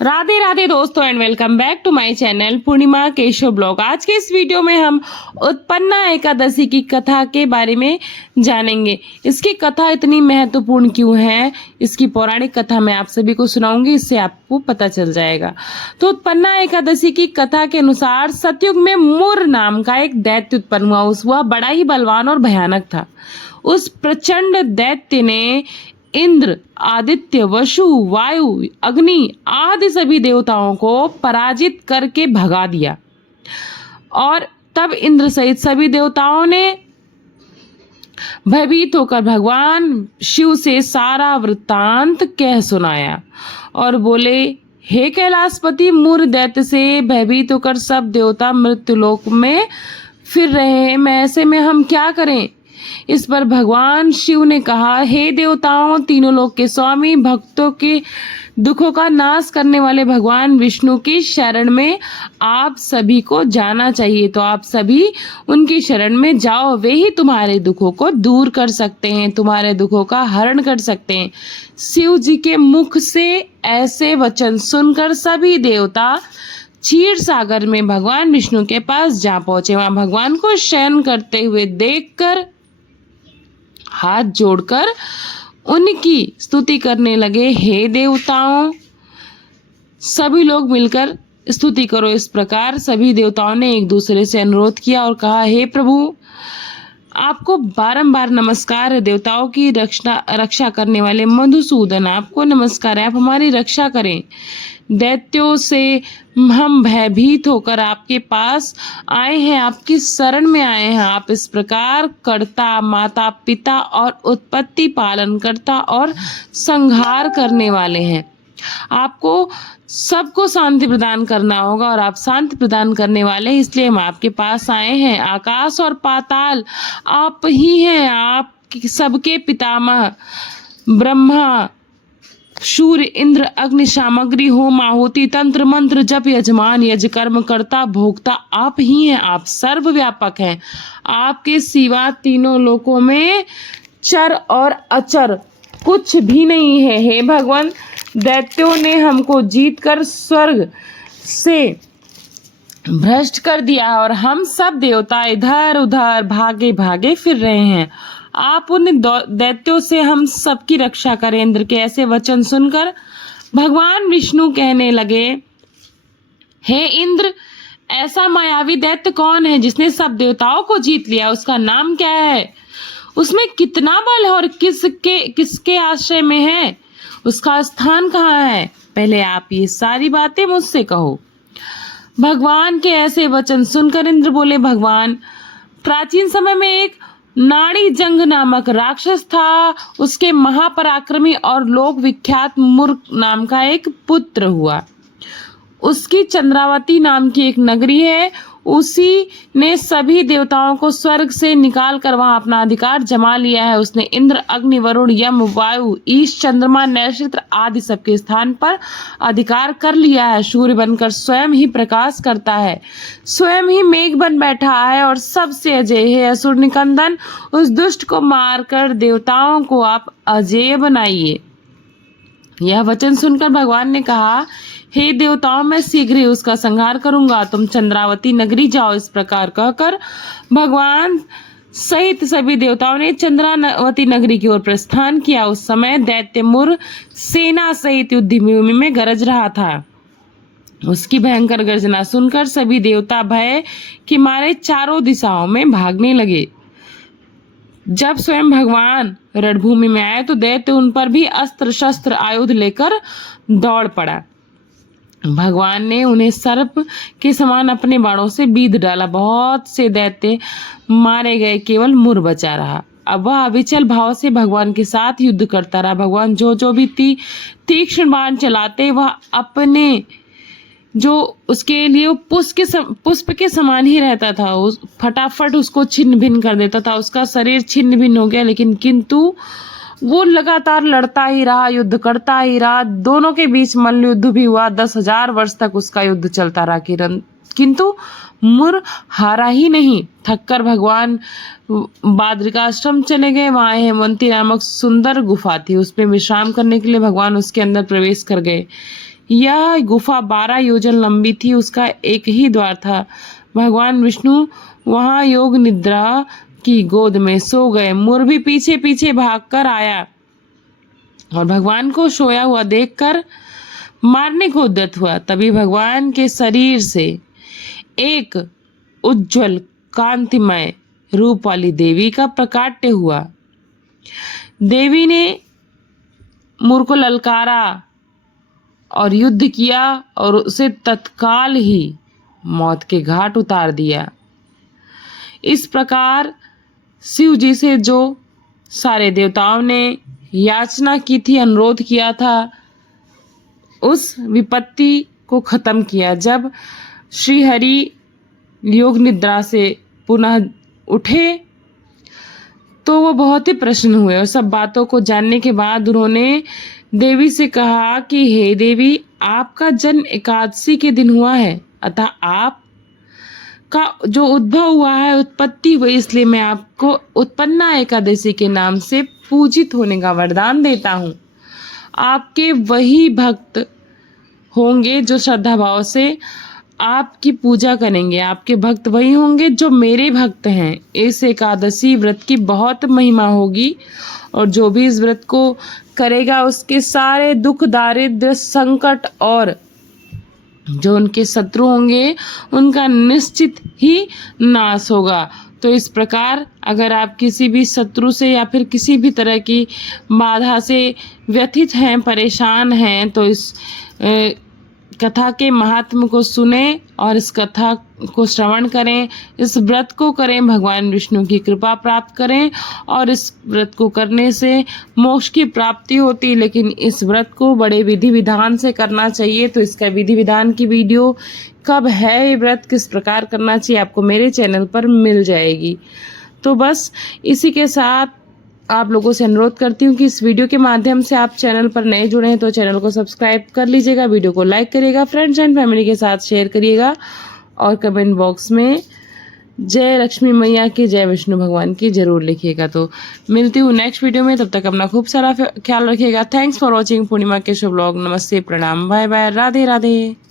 राधे राधे दोस्तों and welcome back to my channel Purnima Keshav blog. आज के इस वीडियो में हम उत्पन्ना एकादशी की कथा के बारे में जानेंगे। इसकी कथा इतनी महत्वपूर्ण क्यों है, इसकी पौराणिक कथा मैं आप सभी को सुनाऊंगी, इससे आपको पता चल जाएगा। तो उत्पन्ना एकादशी की कथा के अनुसार सतयुग में मुर नाम का एक दैत्य उत्पन्न हुआ। वह बड़ा ही बलवान और भयानक था। उस प्रचंड दैत्य ने इंद्र, आदित्य, वसु, वायु, अग्नि आदि सभी देवताओं को पराजित करके भगा दिया और तब इंद्र सहित सभी देवताओं ने भयभीत होकर भगवान शिव से सारा वृत्तांत कह सुनाया और बोले, हे कैलाशपति, मुर दैत्य से भयभीत होकर सब देवता मृत्युलोक में फिर रहे हैं, मैं ऐसे में हम क्या करें। इस पर भगवान शिव ने कहा, हे देवताओं, तीनों लोक के स्वामी, भक्तों के दुखों का नाश करने वाले भगवान विष्णु की शरण में आप सभी को जाना चाहिए। तो आप सभी उनकी शरण में जाओ, वे ही तुम्हारे दुखों को दूर कर सकते हैं, तुम्हारे दुखों का हरण कर सकते हैं। शिव जी के मुख से ऐसे वचन सुनकर सभी देवता क्षीर सागर में भगवान विष्णु के पास जा पहुंचे। वहां भगवान को शयन करते हुए देखकर हाथ जोड़कर उनकी स्तुति करने लगे। हे देवताओं, सभी लोग मिलकर स्तुति करो। इस प्रकार सभी देवताओं ने एक दूसरे से अनुरोध किया और कहा, हे प्रभु, आपको बारंबार नमस्कार है। देवताओं की रक्षा करने वाले मधुसूदन, आपको नमस्कार है, आप हमारी रक्षा करें। दैत्यों से हम भयभीत होकर आपके पास आए हैं, आपकी शरण में आए हैं। आप इस प्रकार कर्ता, माता पिता और उत्पत्ति पालन करता और संहार करने वाले हैं। आपको सबको शांति प्रदान करना होगा और आप शांति प्रदान करने वाले हैं, इसलिए हम आपके पास आए हैं। आकाश और पाताल आप ही हैं, आप सबके पितामह ब्रह्मा, सूर्य, इंद्र, अग्नि, सामग्री, होम, आहुति, तंत्र, मंत्र, जप, यजमान, यज, कर्म, कर्ता, भोक्ता आप ही हैं। आप सर्वव्यापक हैं। आपके सिवा तीनों लोकों में चर और अचर कुछ भी नहीं है। हे भगवान, दैत्यों ने हमको जीतकर स्वर्ग से भ्रष्ट कर दिया और हम सब देवता इधर उधर भागे भागे फिर रहे हैं। आप उन दैत्यों से हम सबकी रक्षा करें। इंद्र के ऐसे वचन सुनकर भगवान विष्णु कहने लगे, हे इंद्र, ऐसा मायावी दैत्य कौन है जिसने सब देवताओं को जीत लिया? उसका नाम क्या है? उसमें कितना बल है और किसके आश्रय में है? उसका स्थान कहाँ है? पहले आप ये सारी बातें मुझसे कहो। भगवान के ऐसे वचन सुनकर इंद्र बोले, भगवान, प्राचीन समय में एक नाड़ी जंग नामक राक्षस था। उसके महापराक्रमी और लोक विख्यात मुर नाम का एक पुत्र हुआ। उसकी चंद्रावती नाम की एक नगरी है। उसी ने सभी देवताओं को स्वर्ग से निकाल कर वहां अपना अधिकार जमा लिया है। उसने इंद्र, अग्नि, वरुण, यम, वायु, ईश, चंद्रमा, नक्षत्र आदि सबके स्थान पर अधिकार कर लिया है। सूर्य बनकर स्वयं ही प्रकाश करता है, स्वयं ही मेघ बन बैठा है और सबसे अजय है। असुर निकंदन, उस दुष्ट को मारकर देवताओं को आप अजय बनाइए। यह वचन सुनकर भगवान ने कहा, हे देवताओं, मैं शीघ्र ही उसका संहार करूंगा, तुम चंद्रावती नगरी जाओ। इस प्रकार कहकर भगवान सहित सभी देवताओं ने चंद्रावती नगरी की ओर प्रस्थान किया। उस समय दैत्य मुर सेना सहित युद्ध भूमि में गरज रहा था। उसकी भयंकर गर्जना सुनकर सभी देवता भय के मारे चारों दिशाओं में भागने लगे। जब स्वयं भगवान रणभूमि में आए तो दैत्य उन पर भी अस्त्र शस्त्र आयुध लेकर दौड़ पड़ा। भगवान ने उन्हें सर्प के समान अपने बाणों से बीध डाला। बहुत से दैत्य मारे गए, केवल मुर बचा रहा। अब वह अविचल भाव से भगवान के साथ युद्ध करता रहा। भगवान जो भी तीक्ष्ण बाण चलाते, वह अपने जो उसके लिए पुष्प के समान ही रहता था। फटाफट उसको छिन्न भिन्न कर देता था। उसका शरीर छिन्न भिन्न हो गया, किंतु वो लगातार लड़ता ही रहा, युद्ध करता ही रहा। दोनों के बीच मल्ल युद्ध भी हुआ। 10,000 वर्ष तक उसका युद्ध चलता रहा, किंतु मुर हारा ही नहीं। थककर भगवान बद्रिकाश्रम चले गए। वहां हेमवती नामक सुंदर गुफा थी, उसमें विश्राम करने के लिए भगवान उसके अंदर प्रवेश कर गए। यह गुफा 12 योजन लंबी थी, उसका एक ही द्वार था। भगवान विष्णु वहां योग निद्रा की गोद में सो गए। मोर भी पीछे पीछे भागकर आया और भगवान को सोया हुआ देखकर मारने को उद्यत हुआ। तभी भगवान के शरीर से एक उज्जवल कांतिमय रूप वाली देवी का प्रकाट्य हुआ। देवी ने मोर को ललकारा और युद्ध किया और उसे तत्काल ही मौत के घाट उतार दिया। इस प्रकार शिव जी से जो सारे देवताओं ने याचना की थी, अनुरोध किया था, उस विपत्ति को खत्म किया। जब श्री हरि योग निद्रा से पुनः उठे तो वो बहुत ही प्रसन्न हुए और सब बातों को जानने के बाद उन्होंने देवी से कहा कि हे देवी, आपका जन्म एकादशी के दिन हुआ है, अतः आप का जो उद्भव हुआ है, उत्पत्ति हुई, इसलिए मैं आपको उत्पन्ना एकादशी के नाम से पूजित होने का वरदान देता हूँ। आपके वही भक्त होंगे जो श्रद्धा भाव से आपकी पूजा करेंगे। आपके भक्त वही होंगे जो मेरे भक्त हैं। इस एकादशी व्रत की बहुत महिमा होगी और जो भी इस व्रत को करेगा उसके सारे दुख, दारिद्र्य, संकट और जो उनके शत्रु होंगे उनका निश्चित ही नाश होगा। तो इस प्रकार अगर आप किसी भी शत्रु से या फिर किसी भी तरह की बाधा से व्यथित हैं, परेशान हैं, तो इस कथा के महात्म को सुने और इस कथा को श्रवण करें, इस व्रत को करें, भगवान विष्णु की कृपा प्राप्त करें और इस व्रत को करने से मोक्ष की प्राप्ति होती। लेकिन इस व्रत को बड़े विधि विधान से करना चाहिए। तो इसका विधि विधान की वीडियो कब है, ये व्रत किस प्रकार करना चाहिए, आपको मेरे चैनल पर मिल जाएगी। तो बस इसी के साथ आप लोगों से अनुरोध करती हूँ कि इस वीडियो के माध्यम से आप चैनल पर नए जुड़े हैं तो चैनल को सब्सक्राइब कर लीजिएगा, वीडियो को लाइक करिएगा, फ्रेंड्स एंड फैमिली के साथ शेयर करिएगा और कमेंट बॉक्स में जय लक्ष्मी मैया की, जय विष्णु भगवान की जरूर लिखिएगा। तो मिलती हूँ नेक्स्ट वीडियो में, तब तक अपना खूब सारा ख्याल रखिएगा। थैंक्स फॉर वॉचिंग पूर्णिमा के शुभ व्लॉग। नमस्ते, प्रणाम, बाय बाय, राधे राधे।